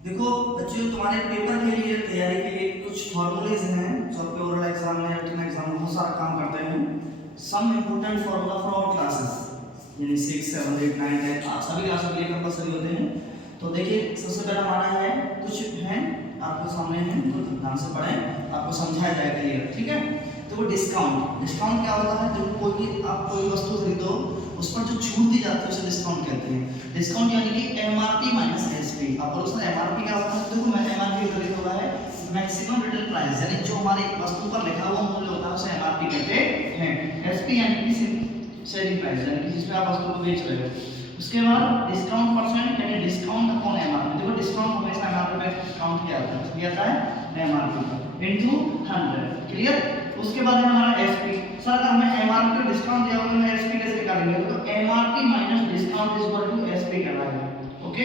देखो बच्चों, तुम्हारे पेपर के लिए तैयारी के लिए कुछ फॉर्मूलेज हैं जो आपके ओरल एग्जाम में रिटन एग्जाम में बहुत सारा काम करते हैं। Some important formula for all classes, यानी 6 7 8 9 10 आप सभी क्लास के लिए कंपलसरी होते हैं। तो देखिए, सबसे पहला हमारा है, कुछ हैं आपके सामने हैं, तो ध्यान से पढ़ें, आपको समझाया जाएगा क्लियर, ठीक है। तो वो डिस्काउंट डिस्काउंट क्या होता है? जब कोई भी आप कोई वस्तु खरीदो उस पर जो छूट दी जाती है उसे डिस्काउंट कहते हैं। डिस्काउंट यानी कि एमआरपी माइनस एसपी। आप बोलो सर एमआरपी क्या होता है? देखो मैं एमआरपी खरीद होगा है मैक्सिमम रिटेल प्राइस, यानी जो हमारे वस्तु पर लिखा हुआ मूल्य होता है उसे एमआरपी कहते हैं। एसपी यानी कि सेलिंग प्राइस, यानी कि जिस पे आप वस्तु को बेच रहे हो। उसके बाद डिस्काउंट परसेंट यानी डिस्काउंट अपॉन एमआरपी। देखो डिस्काउंट हमेशा एमआरपी पे काउंट किया जाता है, किया जाता है एमआरपी पर इनटू 100, क्लियर। उसके बाद है हमारा एसपी। सर अगर हमें एमआरपी पे डिस्काउंट दिया होगा तो एसपी कैसे निकालेंगे? तो MRP minus discount is equal to SP कहलाएगा, ओके।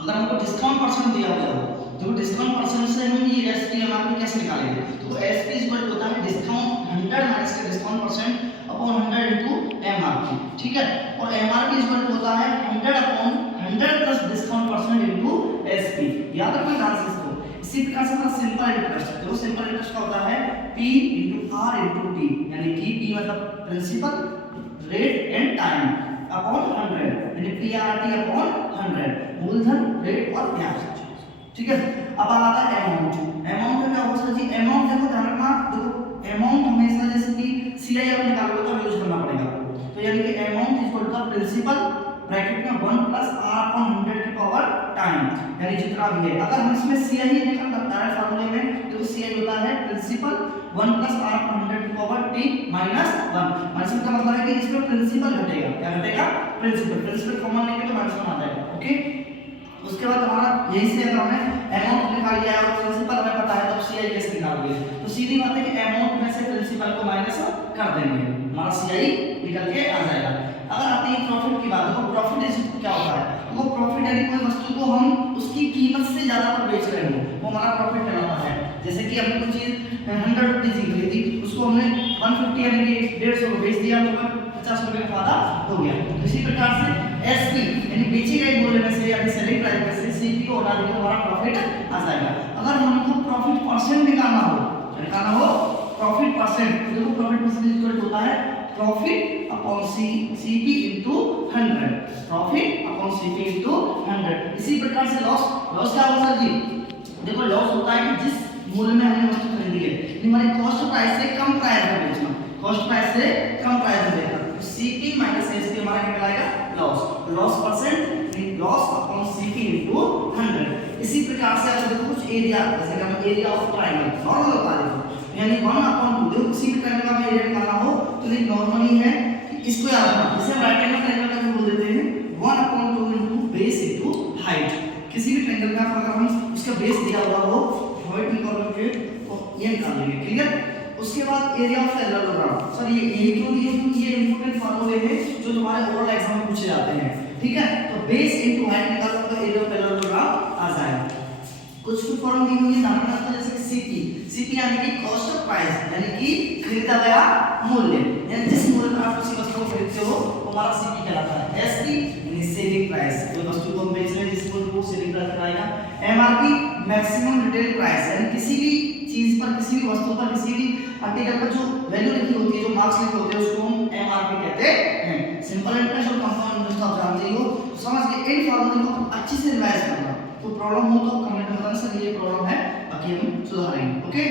अगर हमको डिस्काउंट परसेंट दिया गया हो तो डिस्काउंट परसेंट से हम ये एसपी एमआरपी कैसे निकालेंगे? तो एसपी इज इक्वल टू होता है डिस्काउंट 100 माइनस का discount percent upon 100 into MRP, ठीक है। और एमआरपी इज इक्वल टू होता है 100 upon 100 plus discount percent into SP. याद रखना ध्यान से इसको। इसी प्रकार से हमारा सिंपल इंटरेस्ट, देखो सिंपल इंटरेस्ट क्या होता है? P into R into T, यानी कि P मतलब principal, rate and time upon 100, यानी PRT अपॉन 100, मूलधन, रेट और ब्याज, ठीक है। अब आता है अमाउंट। अमाउंट में क्या होगा सर जी? अमाउंट देखो ध्यान रखना, देखो अमाउंट हमेशा जैसे कि CI आप निकालोगे तो यूज करना पड़ेगा आपको। तो यानी कि amount is equal to principal bracket में 1 प्लस R अपॉन 100 की पावर टाइम, यानी जितना भी है। अगर हम इसमें CI निकाल सकता है फार्मूले में, तो CI होता है प्रिंसिपल 1 प्लस R अपॉन 100 की पावर T माइनस 1। माइनस का मतलब है कि इसमें प्रिंसिपल घटेगा, क्या घटेगा? प्रिंसिपल। प्रिंसिपल कॉमन लेंगे तो माइनस 1 आ जाएगा, ओके। उसके बाद हमारा यही से अगर हमें अमाउंट निकाल लिया और प्रिंसिपल हमें पता है तो CI कैसे निकालोगे? तो सीधी बात है कि अमाउंट में से प्रिंसिपल को माइनस कर देंगे, हमारा CI निकल के आ जाएगा। अगर आते हैं प्रॉफिट की बात, तो प्रॉफिट इज क्या होता है? वो प्रॉफिट यानी कोई वस्तु को हम उसकी कीमत से ज्यादा पर बेच रहे हो, वो हमारा प्रॉफिट कहलाता है। जैसे कि हमने कोई चीज 100 रुपीज की खरीदी, उसको हमने 150 यानी कि 150 को बेच दिया, तो 50 रुपए का फायदा हो गया। तो इसी प्रकार से एसपी यानी बेची गई मूल्य में से यानी सेलिंग प्राइस में से सीपी को हटा देंगे तो हमारा प्रॉफिट आ जाएगा। अगर हमको प्रॉफिट परसेंट निकालना हो प्रॉफिट परसेंट, तो देखो प्रॉफिट परसेंटेज इक्वल होता है profit upon CP into 100, profit upon CP into 100। इसी प्रकार से लॉस क्या होगा सर जी? देखो लॉस होता है कि जिस मूल्य में हमने वस्तु खरीदी है हमारी कॉस्ट प्राइस से कम प्राइस में बेचना, कॉस्ट प्राइस से कम प्राइस में बेचना। सीपी माइनस एसपी हमारा क्या कहलाएगा? Loss. Loss percent loss upon CP into 100। इसी प्रकार से अगर देखो कुछ एरिया, जैसे कि हम एरिया ऑफ ट्रायंगल नॉर्मल होता है, देखो यानी 1/2, देखो किसी भी ट्रायंगल का एरिया निकालना हो तो ये नॉर्मली है कि इसको याद रखना, जैसे हम राइट एंगल ट्रायंगल का बोल देते हैं 1/2 इनटू बेस इनटू हाइट। किसी भी ट्रायंगल का अगर हम उसका बेस दिया हुआ हो, हाइट निकाल के तो ये निकाल लेंगे, क्लियर। उसके बाद एरिया ऑफ पैरेललोग्राम, सर ये क्यों दिए? क्योंकि ये इंपॉर्टेंट फार्मूले हैं जो तुम्हारे ओरल एग्जाम में पूछे जाते हैं, ठीक है। तो बेस इनटू हाइट निकालो तो एरिया ऑफ पैरेललोग्राम आ जाएगा। कुछ फॉर्म दी हुई है ध्यान रखना, जैसे कि सीपी यानी कि कॉस्ट ऑफ प्राइस, यानी कि खरीदा गया मूल्य, यानी जिस मूल्य पर आप किसी वस्तु को खरीदते हो वो हमारा सीपी कहलाता है। एसपी यानी सेलिंग प्राइस, कोई वस्तु को हम बेच रहे हैं जिस मूल्य को सेलिंग प्राइस कहलाएगा। एमआरपी मैक्सिमम रिटेल प्राइस, यानी किसी भी चीज पर, किसी भी वस्तु पर, किसी भी आर्टिकल पर जो वैल्यू लिखी होती है, जो मार्क्स लिखे होते हैं उसको हम एमआरपी कहते हैं। सिंपल इंटरेस्ट और कंपाउंड इंटरेस्ट आप जानते ही हो, समझ के इन फार्मूले को अच्छे से रिवाइज करना। तो प्रॉब्लम हो तो कमेंट में बताना सर ये प्रॉब्लम है, बाकी हम सुधारेंगे, ओके।